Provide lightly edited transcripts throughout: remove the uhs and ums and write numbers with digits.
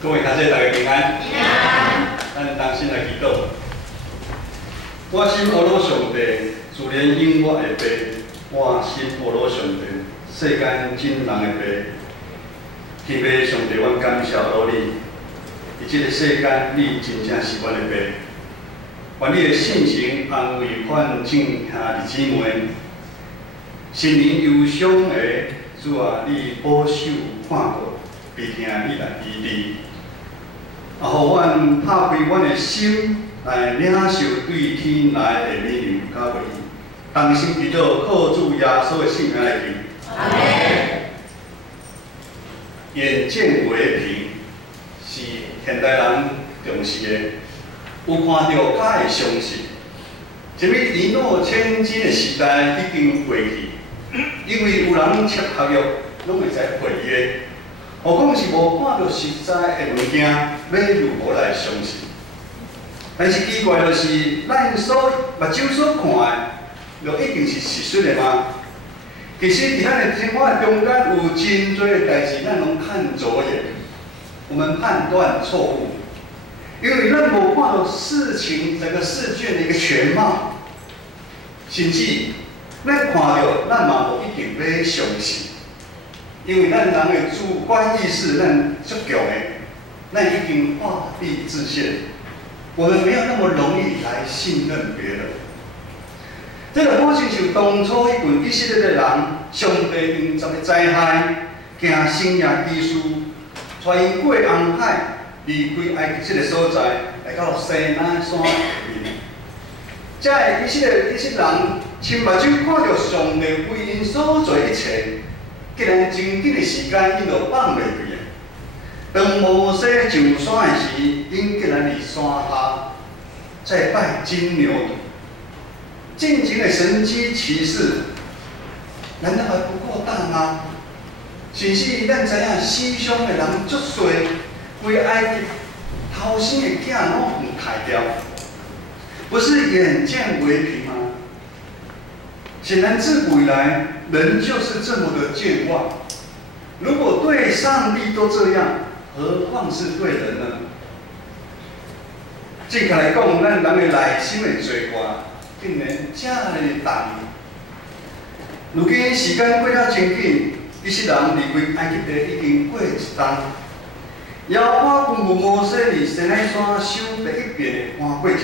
各位学者大家平安。平安。咱同心来祈祷。我心阿罗上帝，自然永我的爸；我心阿罗上帝，世间真人的爸。天父上帝，阮感谢阿你，伫即个世间，你真正是阮的爸。愿你的信心安慰阮正兄弟姊妹，心灵忧伤的主啊，你保守看顾，并听你来医治。 啊，互阮拍开阮的心，来领受对天来的美丽甲回忆。同心祈祷，靠主耶稣的圣名来求。阿门。眼见为凭，是现代人重视的。有看到，才会相信。一笔一诺千金的时代已经过去，因为有人签合约，拢会知毁约。 何况是无看到实在的物件，要如何来相信？但是奇怪就是，咱目睭所看的，就一定是实实的吗？其实伫咱的生活中间，有真多的代志，咱拢看走眼，我们判断错误，因为咱无看到事情整个事件的一个全貌，甚至咱看到，咱嘛无一定要相信。 因为咱人的主观意识，咱足强的，咱已经画地自限，我们没有那么容易来信任别人。这个好像是当初迄群以色列的人，上帝用10个灾害，行生命之书，带因过红海，离开埃及这个所在，来到西奈山里面。这以色列人亲目睭看到上帝为因所做一切。 既然真紧的时间，因就放袂去啊。当摩西上山的时，因竟然伫山下再拜金牛犊，尽情的神迹奇事，难道还不够大吗？甚至咱知影西乡的人足多，为埃及头生的囝拢唔杀掉，不是眼见为凭吗？ 显然，自古以来，人就是这么的健忘。如果对上帝都这样，何况是对人呢？正确来讲，咱人的内心的罪过，竟然这么的重。如今时间过了真紧，以色列人离开埃及地已经过一冬。耶和华吩咐摩西伫西奈山守第一遍的安过节。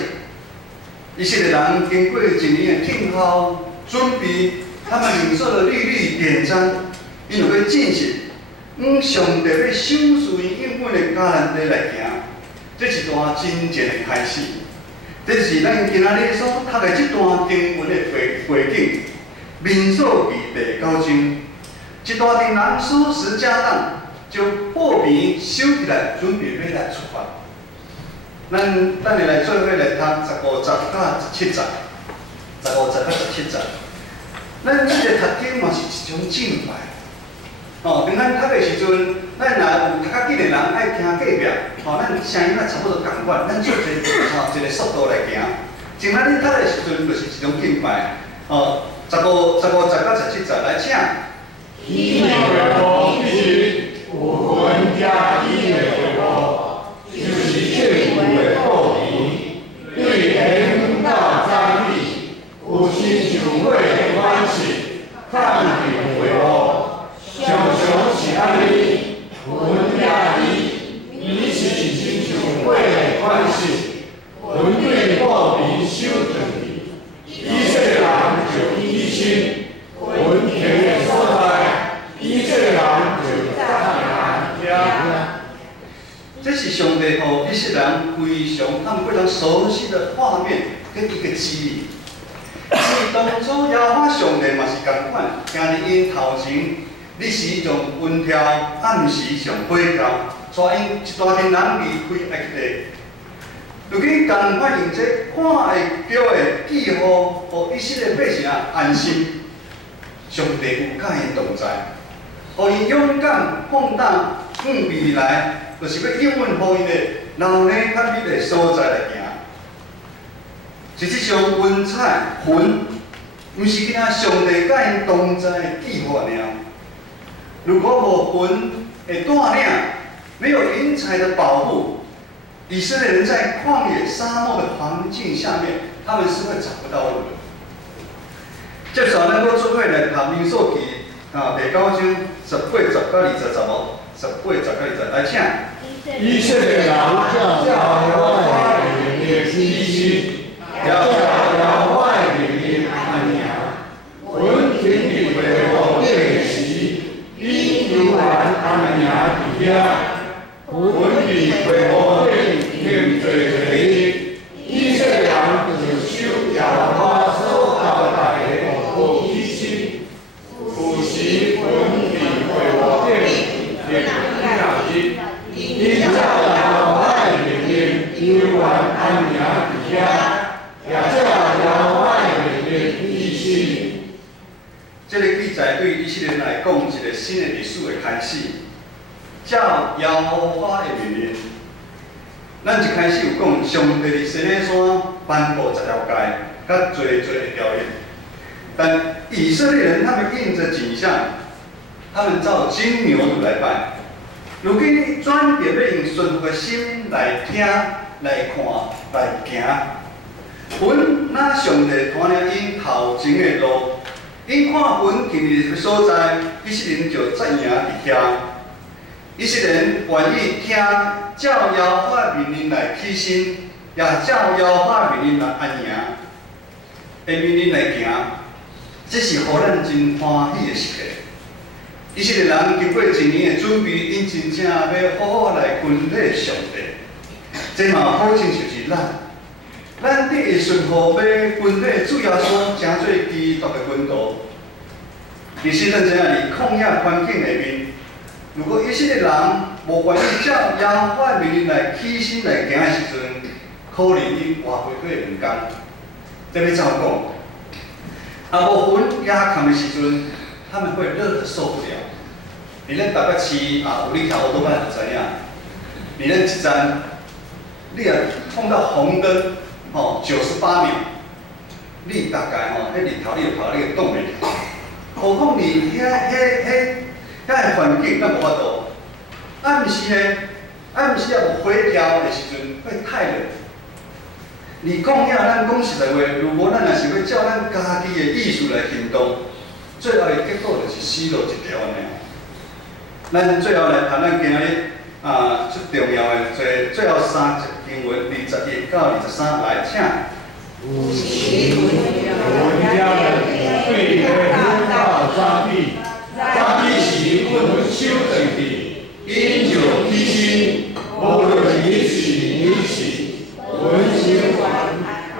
以色列人经过一年的听候。 准备，他们领受了律例典章，因就要进行，上帝要赏赐因应允的迦南地来行，这是一段真正的开始。这是咱今仔日所读的这段经文的背景，民数记第9章，一大群人收拾家当，将布片收起来，准备要来出发。咱等下来做伙来读15节到17节。 15节到17节，咱即个读经嘛是一种敬拜。哦，当咱读的时阵，咱若有读较紧的人爱听隔壁，哦，咱声音啊差不多共款，咱做一个速度来行。像咱恁读的时阵，就是一种敬拜。哦，15节到17节来请。以美为我，是武魂加以美为我，就是确古为后庭，对天大张力。 有心上会的关系，看定为我，常常是安尼，阮也你是心上会的关系，阮对报名收转去，以色列人就依心，阮田的所在，以色列人就赞扬家。这是上帝予以色列人非常他们非常熟悉的画面跟一个记忆。 是当初耶和华上帝嘛是共款，今日因头前日时上温调，暗时上火调，带因一大群人离开埃及地。如今共款用这看会到的记号，予以色列百姓安心。上帝有甲因同在，予因勇敢放胆向未来，就是要应允予因的老年较美的所在来行。 实际上，云彩云，毋是囝上帝甲因同在的记号尔。如果无云的带领，没有引云彩的保护，以色列人在旷野沙漠的环境下面，他们是会找不到路的。接着咱要做伙来读民数记第9章18、10到20、18、10到20，来请。以色列人叫耶和华的名披星，叫耶和华的名安娘，阮天地为我练习，因求完安娘伫遐，阮地为我练添做日，以色列人就守耶和华所交代的我披星，有时阮地为我练日。因照耶和华的命令，求完安娘伫遐，也照耶和华的命令披星。这个记载对以色列人来讲，一个新的历史的开始。照耶和华的命令，咱一开始有讲，上帝伫西奈山颁布10条诫，甲多的条例。但以色列人他们应着景象，他们照金牛犊来拜。如今转变要用顺服的心来听、来看、来行。阮那上帝看了因头前的路，因看阮今日的所在，以色列人就扎营伫遐。以色列人愿意听照耶和华命令来起身，也照耶和华命令来安营的命令来行，这是互咱真欢喜的事情。以色列人经过1年的准备，因真正要好好来群礼上帝。这嘛好证就是咱得会顺服要群礼主要所成做基督的军道。其实咱知影伫旷野环境内面，如果以色列人无愿意照耶和华命令来起身来行的时阵，可能伊活袂过2天。这要怎讲？无云压坎的时阵，他们会热得受不了。你咱台北市有你跳多半就知影。你咱一站，你若碰到红灯，98秒，你大概迄日头你就跑，你就挡袂住。何况你遐个环境，咱无法度。暗时也无回调的时阵，会太冷。你讲遐，咱讲实在话，如果咱若是要照咱家己的意思来行动，最后的结果就是死路一条安尼。咱最后来谈咱今日最重要的最后3节经文，21到23，来请。我家人对天到张帝，张帝是阮守正地，因就披星，无论你是，阮守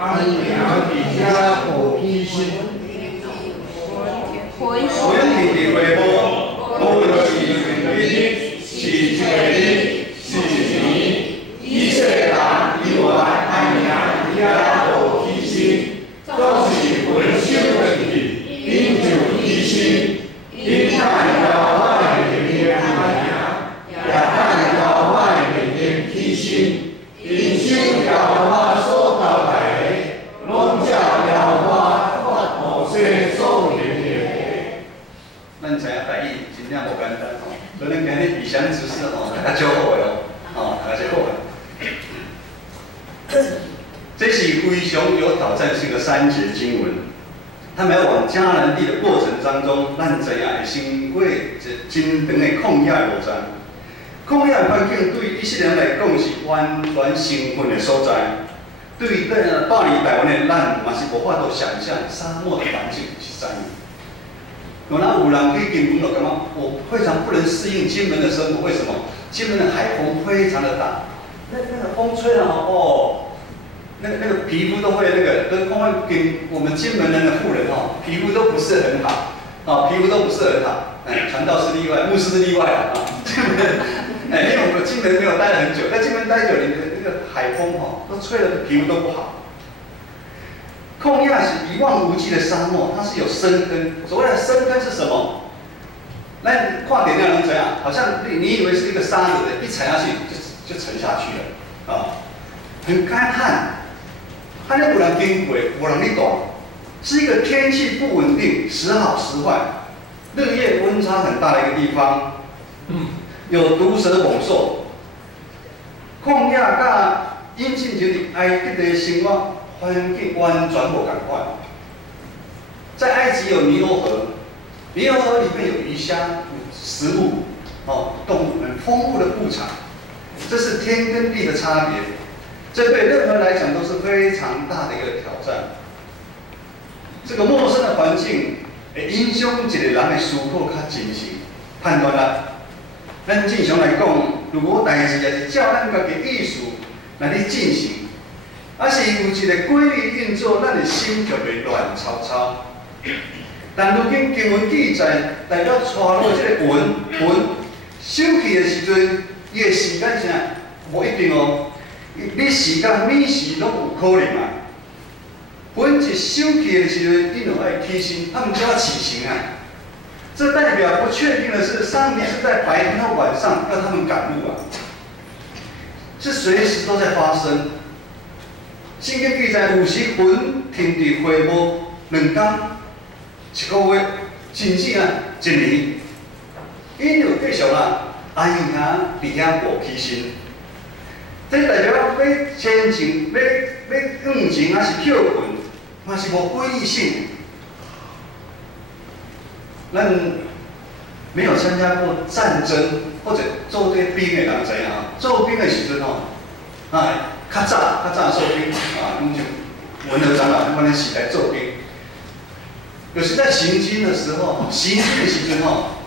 安娘伫遐无披星。阮天地回报，无论是日是一个日是年，以色列人以我安娘伫遐无披星，都是阮守正地，因就披星，因看耶和华的命令安娘，也看耶和华的命令披星，因守耶和华所交代的，拢照耶和华发摩西所命令的。咱知影台语真正无简单所以咱今日以详知识大家好个大家好个。这是非常有挑战性的3节经文。他们要往迦南地的过程当中，咱知影会经过一真长的旷野路程。旷野环境对以色列人来讲是完全兴奋的所在。对到离台湾的咱嘛是无法度想象沙漠的环境是怎样。有人去金门就感觉我非常不能适应金门的生活，为什么？金门的海风非常的大，那个风吹了那个皮肤都会跟我们金门人的妇人皮肤都不是很好，皮肤都不是很好。传道是例外，牧师是例外金门因为我金门没有待了很久，在金门待久，你的那个海风都吹了皮肤都不好。旷野是一望无际的沙漠，它是有深根。所谓的深根是什么？那看点亮能怎样？好像你以为是一个沙子的，一踩下去就沉下去了很干旱。它那有人经过，无人去懂，是一个天气不稳定，时好时坏，日夜温差很大的一个地方。有毒蛇猛兽，旷野甲引进入埃及的生活环境完全无同款。在埃及有尼罗河，尼罗河里面有鱼虾、有食物，动物很丰富的物产，这是天跟地的差别。这对任何来讲都是非常大的一个挑战。这个陌生的环境会影响一个人的思考较真实、判断力。咱正常来讲，如果代志也是照咱家己意思来去进行，还是有一个规律运作，咱的心就袂乱糟糟。但如今经文记载，代表带落这个魂收去的时阵，伊的时间啥无一定哦。你时间每时拢有可能啊。魂一收去的时阵，你就爱起身，他们就要起行啊。这代表不确定的是，上帝是在白天或晚上要他们赶路啊，是随时都在发生。圣经记载，有时魂停伫会幕2天、1个月，甚至啊1年，因就继续啊，安兄伫遐无起身。这代表要前进、要往前，还是跳困，嘛是无规律性。咱没有参加过战争或者做这兵的人知影啊，做兵的时阵较早做兵拢像文和长老他们的时代做兵，有时在行军的时候，行军的时阵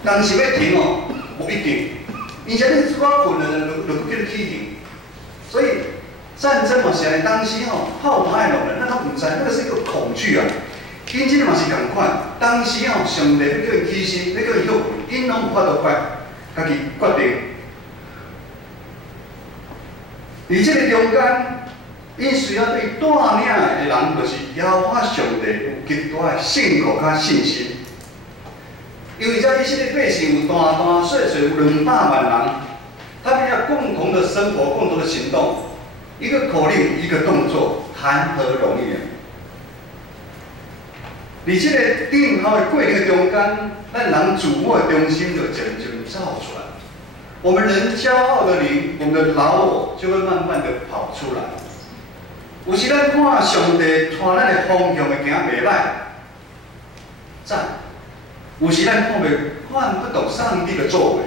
当时要停无一定，而且你我困了就不叫你起停，所以战争嘛是安尼，当时炮火爱拢人，咱都唔知，那个是一个恐惧啊。因即嘛是共款，当时上帝要叫伊起身，要叫伊休困，因拢有法度家己决定。而这个中间，因需要对带领的人，就是邀我上帝有极大的信靠甲信心。因为在以色列百姓有大细有200万人，他们要共同的生活，共同的行动，一个口令，一个动作，谈何容易啊！而这个定好的过程中间，咱人自我的中心就渐渐造出来。我们人骄傲的灵，我们的老我就会慢慢的跑出来。有时咱看上帝带咱的方向会行袂歹，赞；有时咱看不懂上帝的作为。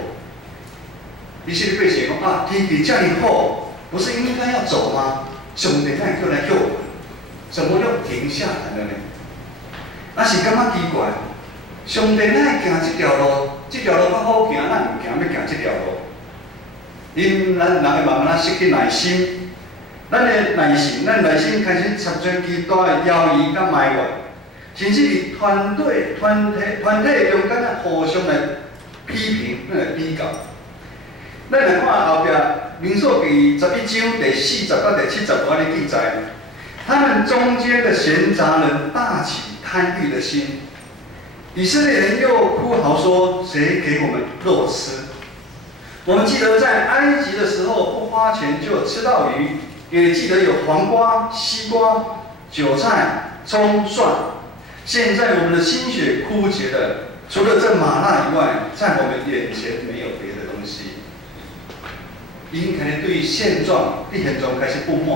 以色列百姓讲天气这么好，不是应该要走吗？上帝哪会叫来救我们？怎么又停下来了呢？那是感觉奇怪，上帝哪会行这条路？这条路较好行，咱唔行，要行这条路。因咱人会慢慢失去耐心，咱的耐心开始产生极大的犹豫甲埋怨，甚至伫团体中间互相来批评、来比较。咱来看后壁《民数记》11章第40到第70安尼记载，他们中间的闲杂人大起贪欲的心，以色列人又哭嚎说：“谁给我们肉吃？”我们记得在埃及的时候，不花钱就有吃到鱼，也记得有黄瓜、西瓜、韭菜、葱、蒜。现在我们的心血枯竭了，除了这玛纳以外，在我们眼前没有别的东西。因可能对于现状开始不满。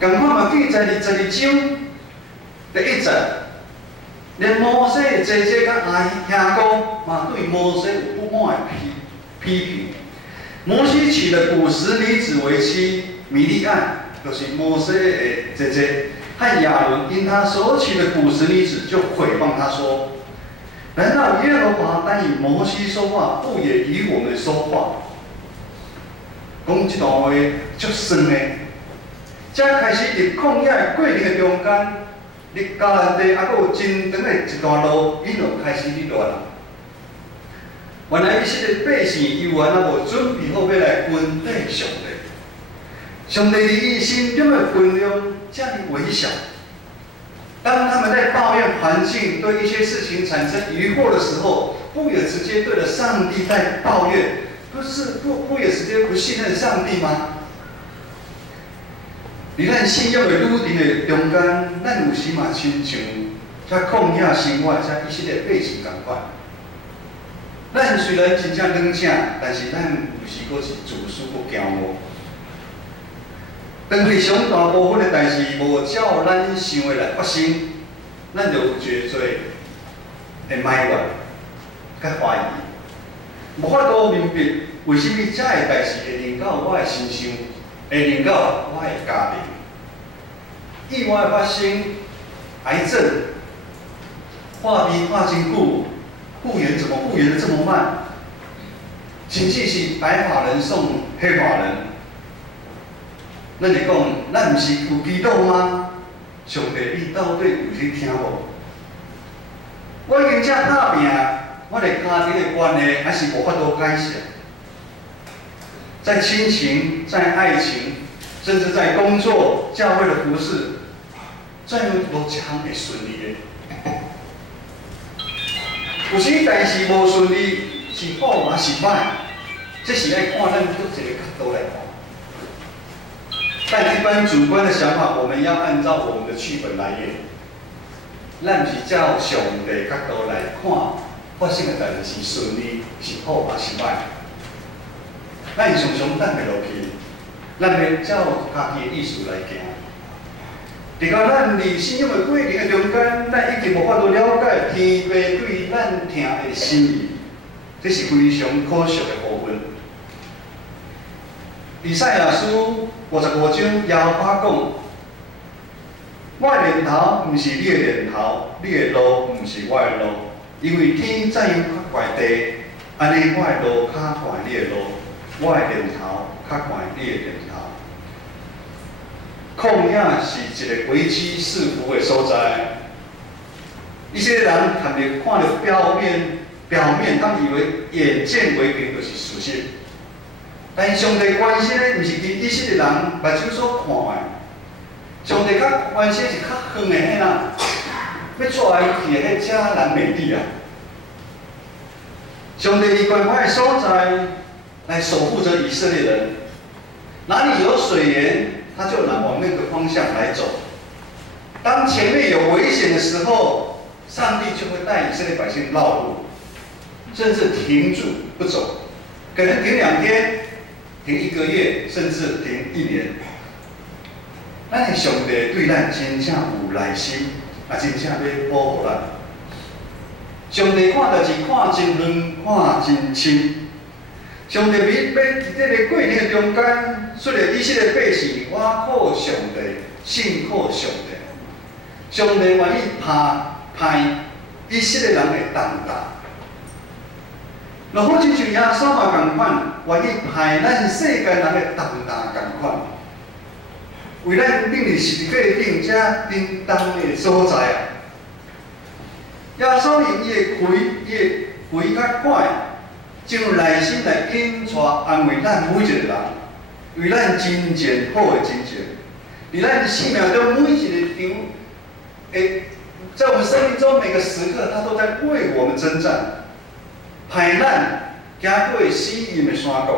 同款嘛记载伫12章第1节，连摩西的姐姐甲兄哥嘛对摩西有不满的批评。摩西娶了古时女子为妻，米利暗就是摩西的姐姐，和亚伦因他所娶的古时女子就诽谤他说：“难道耶和华单与摩西说话，不也与我们说话？”讲这段话足酸的，才开始伫旷野的过程的中间，伫迦南地还佫有真长的一段路，因就开始去乱了。原来以色列百姓犹原还无准备好要来分对上帝，上帝伫伊心中的分量这么微小。当他们在抱怨环境、对一些事情产生疑惑的时候，不也直接对着上帝在抱怨？不也直接不信任上帝吗？伫咱信仰的路程的中间，咱有时嘛亲像在旷野生活，在以色列百姓同款。咱虽然真正软正，但是咱有时阁是自私阁骄傲。当对上大部分的代志无照咱想的来发生，咱就有真多会埋怨、甲怀疑，无法度明白为什么这个代志会临到我的身上，会临到我的家庭。意外发生，癌症化病化真久，复原怎么复原的这么慢？甚至是白发人送黑发人，咱就讲，咱毋是有祈祷吗？上帝，你到底有去听无？我已经遮打拼，我的家庭的关系还是无法度改善，在亲情、在爱情，甚至在工作、教会的服事。怎样无一项会顺利的？有时代志无顺利，是好还是歹？这是爱看咱各一个角度来看。但一般主观的想法，我们要按照我们的剧本来演。咱是照上帝角度来看，发生的代志是顺利是好还是歹？咱常常等袂落去，咱要照家己的意思来行。伫到咱伫信仰的过程的中间，咱已经无法度了解天父对咱听的心意，这是非常可惜的部分。以赛亚书55章耶和华讲：我的念头毋是你的念头，你的路毋是我的路，因为天怎样较悬地，安尼我的路较悬你的路，我的念头较悬你的念头。旷野是一个危机四伏的所在。一些人他们看到表面，他们以为眼见为凭就是事实。但上帝关心的，毋是跟以色列人目睭所看的。上帝较关心是较远的迄人，要出来去的迄迦南美地啊。上帝以关怀的所在来守护着以色列人，哪里有水源？他就往那个方向来走。当前面有危险的时候，上帝就会带以色列百姓绕路，甚至停住不走，可能停2天、停1个月，甚至停1年。咱的上帝对咱真正有耐心，也真正要保护咱。上帝看代志看真远，看真清。上帝要伫这个过程的中间，说了以色列百姓，我靠上帝，信靠上帝。上帝愿意派以色列人的重担。若好亲像耶稣嘛同款，愿意派咱世间人的重担同款，为咱领入十字架顶遮叮当的所在啊。耶稣用伊的腿较快。进入内心来引带安慰咱每一个人，为咱真正好的真正，伫咱生命中每一个场，在我们生命中每个时刻，他都在为我们征战，派咱行过死荫的山谷，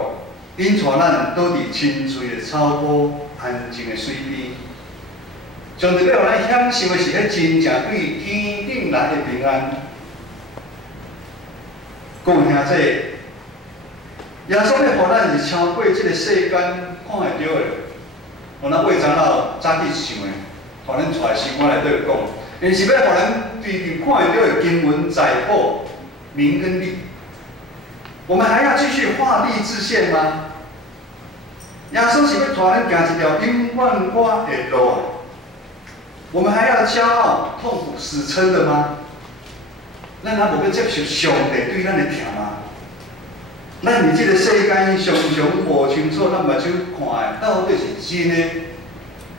引带咱倒伫清水的草坡、安静的水边。上帝要互咱享受的是迄真正对天顶来的平安。各位兄弟。耶稣要互咱是超过这个世间看会到的，互咱为长老早起想的，互咱带生活内底讲，因是要互咱对看会到的经文、财宝、名跟利。我们还要继续画励志线吗？耶稣是要带咱行一条永远我的路啊！我们还要骄傲、痛苦、死撑的吗？咱还无要接受上帝对咱的疼吗？咱伫即个世间常常无清楚，咱目睭看的到底是真的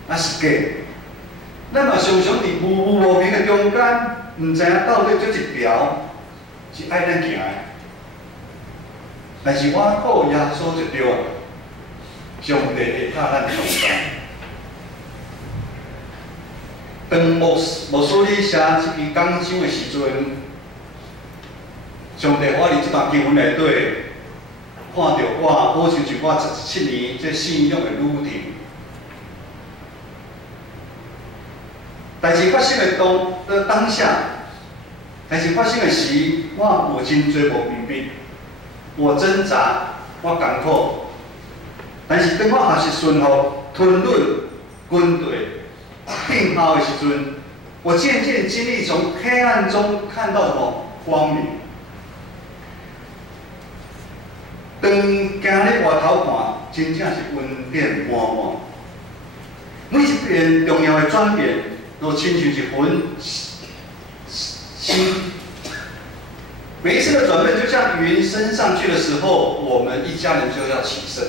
还是假？咱嘛常常伫无明的中间，毋知影到底这一条是爱咱行的。但是我靠耶稣就对啊，上帝会拍咱上担。当牧师咧写这篇讲章的时阵，上帝我伫这段经文内底。看到我，好像是我17年这信仰的旅程。代志发生的当下，代志发生的时，我有真多无明白，我挣扎，我艰苦，但是当我学习顺服、吞论军队并效的时阵，我渐渐经历从黑暗中看到什么光明。当行咧外头看，真正是恩典满满。每一件重要的转变，都亲像一份心。每一次的转变，就像云升上去的时候，我们一家人就要起身，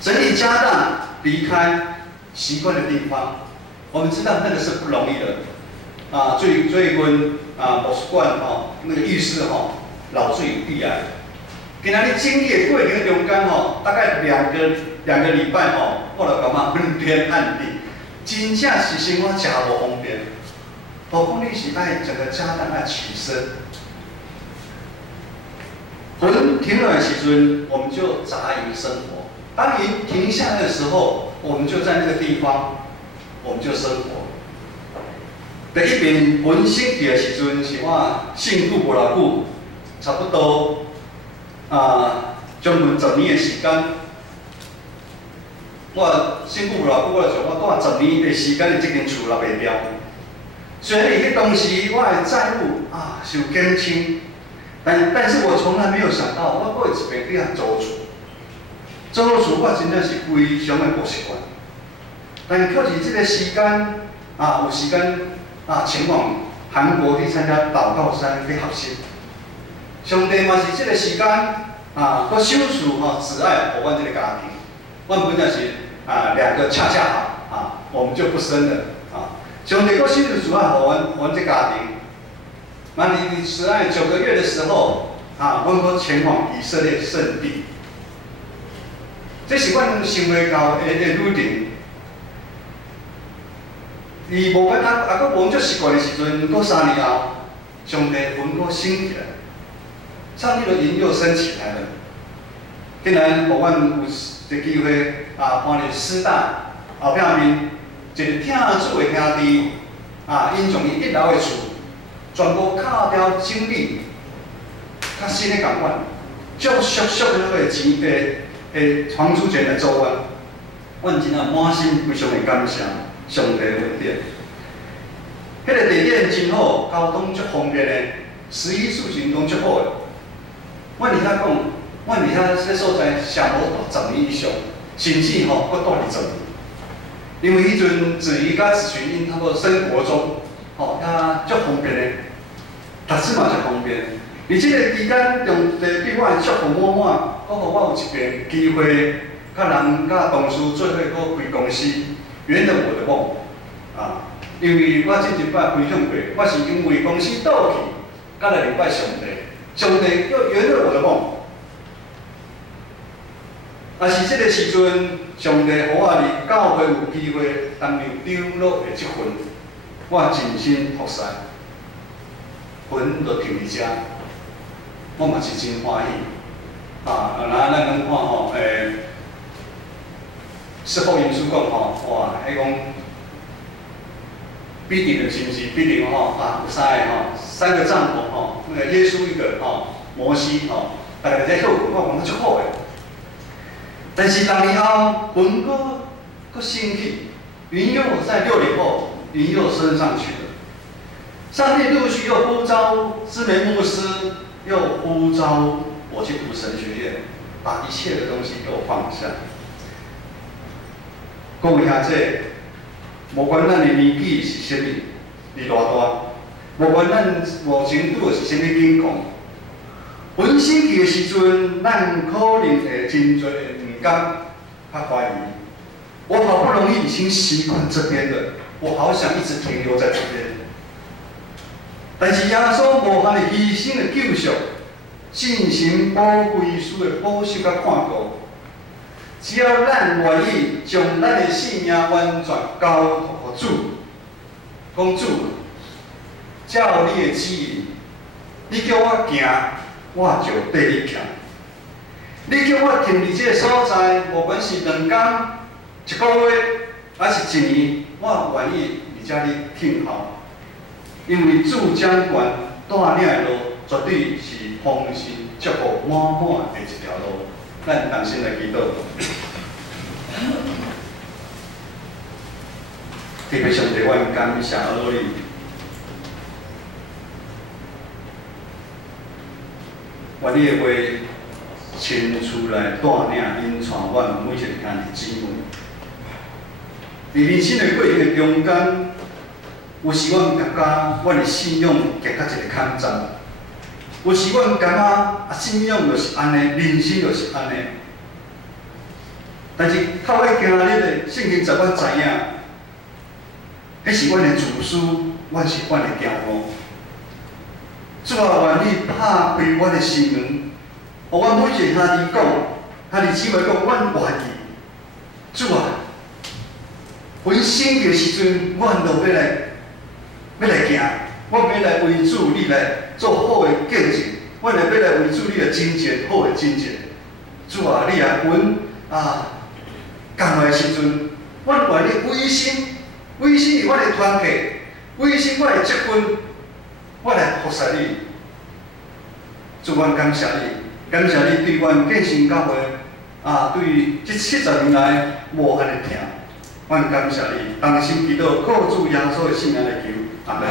整理家当，离开习惯的地方。我们知道那个是不容易的。最近博物馆那个浴室老水有壁癌。今仔日经历的过程中间大概两个礼拜我就感觉昏天暗地，真正是生活真无方便。何况你是爱整个家当爱起身。云停了的时阵，我们就杂营生活；当云停下来的时候，我们就在那个地方，我们就生活。第一遍云升起的时阵，是我信主无偌久，差不多将近10年的时间。我信主无偌久，我就想我住10年的时间，这间厝留袂掉。虽然迄当时我的债务受减轻。但是我从来没有想到，我过一遍去遐租厝，租厝我真正是非常的不习惯。但靠是这个时间有时间前往韩国去参加祷告山去学习。上帝嘛是这个时间我手术只爱我阮这个家庭，阮本来是2个恰恰好我们就不生了上帝我手术爱阮这家庭。那你10爱9个月的时候阮阁前往以色列圣地，这是阮想袂到的旅程。而无阮阁无足习惯的时阵，阁3年后，上帝云阁升起来，上帝的云又升起来了。竟然互阮有一个机会搬入师大后壁面一个听主的兄弟因从伊1楼的厝。全部靠条整理，较新的感觉，足俗俗的那个钱的房租钱来做阮真正满心非常的感谢上帝的恩典。迄个地点真好，交通足方便的，食衣住行拢足好的。阮伫遐讲，阮伫遐这所在上无10年以上，甚至阁住20年，因为迄阵子怡甲子群因差不多升国中。遐足方便的，读书嘛足方便。而这个期间，对我祝福满满，阁互我有一遍机会，甲人甲同事做伙阁开公司，圆了我的梦因为我前一摆分享过，我是因为公司倒去，甲来礼拜上帝，上帝又圆了我的梦。是这个时阵，上帝互我伫教会有机会担任长老的这份。我真心服侍，云就停伫遮，我嘛是真欢喜。咱讲看事后因书讲哇，讲必定的是不是？必定有3个帐篷那个耶稣一个摩西大家在后我讲得足好诶。但是10年后，云阁升起，云又在6年后。云又升上去了，上帝陆续又呼召知名牧师，又呼召我去读神学院，把一切的东西都放下。讲下这，无管咱的年纪是啥物，是偌大，无管咱目前拄的是啥物境况，云升起的时阵，咱可能会真侪的唔甘、较怀疑。我好不容易已经习惯这边了。我好想一直停留在这边，但是耶稣无限的牺牲的救赎，进行宝贵书的保守甲看顾。只要咱愿意将咱的性命完全交托给主，讲主，照你的旨意，你叫我行，我就跟你行。你叫我停伫这个所在，无管是2天、1个月，还是1年。我愿意伫遮里听候，因为主掌权带领的路，绝对是丰盛、祝福满满的一条路。咱同心来祈祷。特别上帝，阮感谢而你。愿你的话亲自来带领引传阮每一个兄弟姊妹。伫人生的过程的中间，有时阮感觉阮的信仰行到一个坎站，有时阮感觉信仰就是安尼，人生就是安尼。但是透过今日的圣经，使阮知影，迄是阮的自私，阮是阮的骄傲。主啊，愿你拍开阮的心门，互阮每一个兄弟讲，兄弟姊妹讲，阮愿意。主啊，分心的时阵，阮就要来行，阮要来为主你来做好的见证，阮要来为主你来真正好的真正。主啊，你也阮干的时阵，阮愿意委身于阮的团契，委身阮的结婚，我来服侍你。主，阮感谢你，感谢你对阮建成教会对这70年来无安尼听，阮感谢你，同心祈祷，靠主耶稣的圣名来求，阿门。